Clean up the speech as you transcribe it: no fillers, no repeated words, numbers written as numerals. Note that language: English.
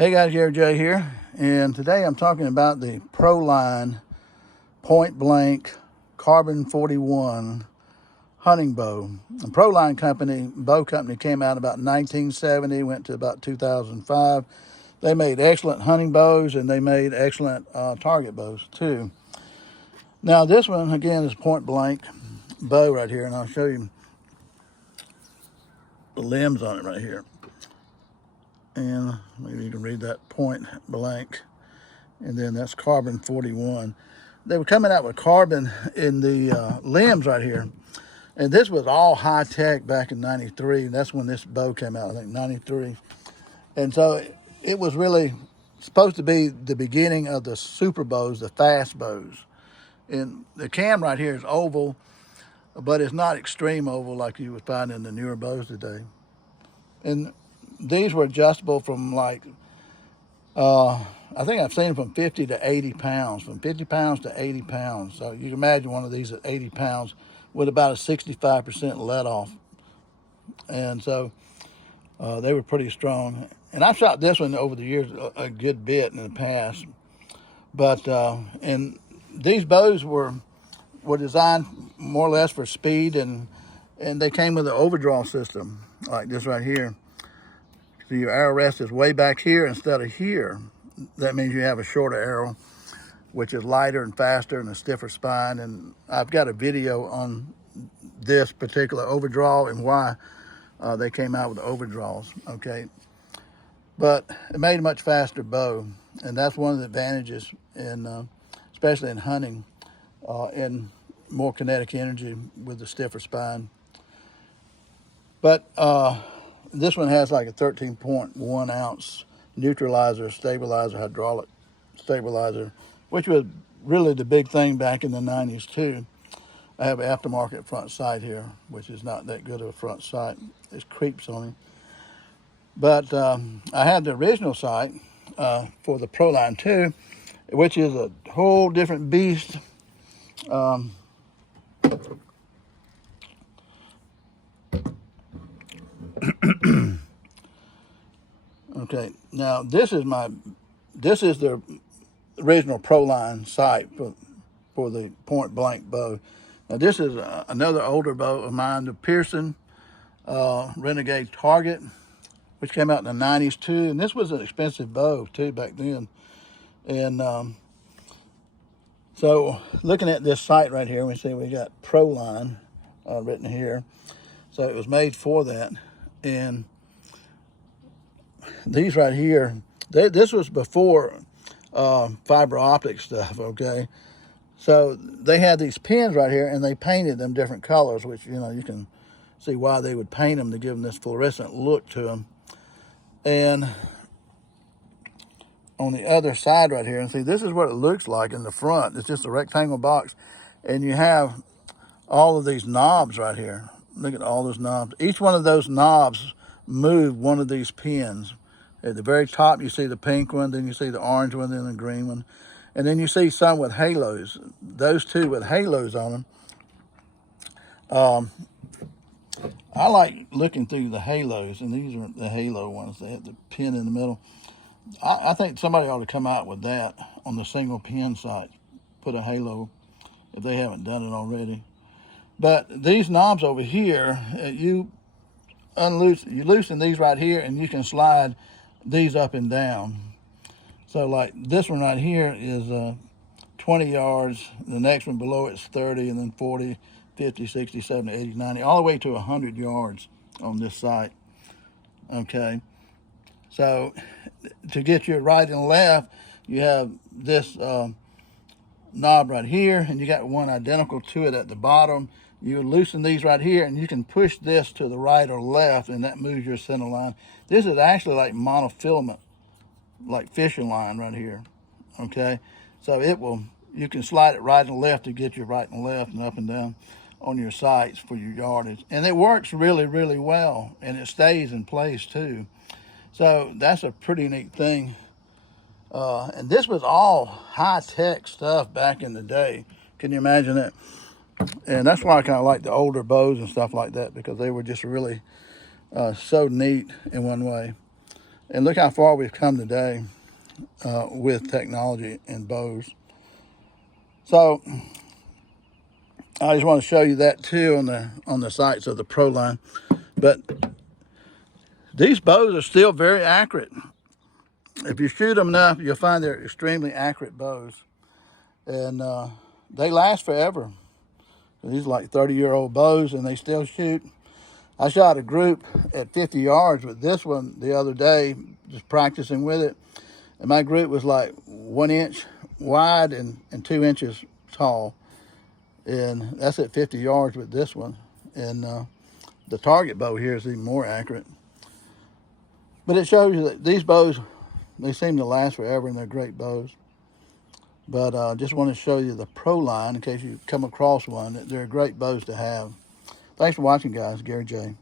Hey guys, Gary J here, and today I'm talking about the Proline Point Blank Carbon 41 hunting bow. The Proline bow company came out about 1970, went to about 2005. They made excellent hunting bows and they made excellent target bows too. Now this one again is point blank bow right here, and I'll show you the limbs on it right here. And maybe you can read that point blank, and then that's carbon 41. They were coming out with carbon in the limbs right here, and this was all high tech back in '93. That's when this bow came out, I think '93. And so it was really supposed to be the beginning of the super bows, the fast bows. And the cam right here is oval, but it's not extreme oval like you would find in the newer bows today. And these were adjustable from like, I think I've seen them from 50 to 80 pounds, from 50 pounds to 80 pounds. So you can imagine one of these at 80 pounds with about a 65% let off. And so they were pretty strong. And I've shot this one over the years a good bit in the past. But, and these bows were designed more or less for speed, and they came with an overdraw system like this right here. So your arrow rest is way back here instead of here. That means you have a shorter arrow, which is lighter and faster and a stiffer spine. And I've got a video on this particular overdraw and why they came out with the overdraws, okay? But it made a much faster bow, and that's one of the advantages, especially in hunting, and more kinetic energy with the stiffer spine. But this one has like a 13.1 ounce neutralizer, stabilizer, hydraulic stabilizer, which was really the big thing back in the 90s too. I have an aftermarket front sight here, which is not that good of a front sight. It creeps on me. But I had the original sight for the Proline 2, which is a whole different beast. Okay, now this is the original Proline sight for the point blank bow. Now this is another older bow of mine, the Pearson Renegade Target, which came out in the 90s too. And this was an expensive bow too back then. And so looking at this sight right here, we see we got Proline written here. So it was made for that. And these right here, this was before fiber optic stuff, okay? So they had these pins right here, and they painted them different colors, which, you know, you can see why they would paint them to give them this fluorescent look to them. And on the other side right here, and see, this is what it looks like in the front. It's just a rectangle box, and you have all of these knobs right here. Look at all those knobs. Each one of those knobs move one of these pins. At the very top, you see the pink one, then you see the orange one, then the green one. And then you see some with halos. Those two with halos on them. I like looking through the halos, and these are the halo ones. They have the pin in the middle. I think somebody ought to come out with that on the single pin sight. Put a halo if they haven't done it already. But these knobs over here, you loosen these right here, and you can slide these up and down. So like this one right here is 20 yards. The next one below it's 30, and then 40, 50, 60, 70, 80, 90, all the way to 100 yards on this sight. Okay. So to get your right and left, you have this knob right here, and you got one identical to it at the bottom. You loosen these right here, and you can push this to the right or left, and that moves your center line. This is actually like monofilament, like fishing line right here, okay? So you can slide it right and left to get your right and left and up and down on your sights for your yardage. And it works really, really well, and it stays in place too. So that's a pretty neat thing. And this was all high-tech stuff back in the day. Can you imagine it? And that's why I kind of like the older bows and stuff like that, because they were just really so neat in one way. And look how far we've come today with technology and bows. So I just want to show you that too on the sights of the Proline. But these bows are still very accurate. If you shoot them enough, you'll find they're extremely accurate bows. And they last forever. These are like 30-year-old bows, and they still shoot. I shot a group at 50 yards with this one the other day, just practicing with it. And my group was like 1 inch wide and 2 inches tall. And that's at 50 yards with this one. And the target bow here is even more accurate. But it shows you that these bows, they seem to last forever, and they're great bows. But just want to show you the Proline in case you come across one. They're great bows to have. Thanks for watching, guys. Gary J.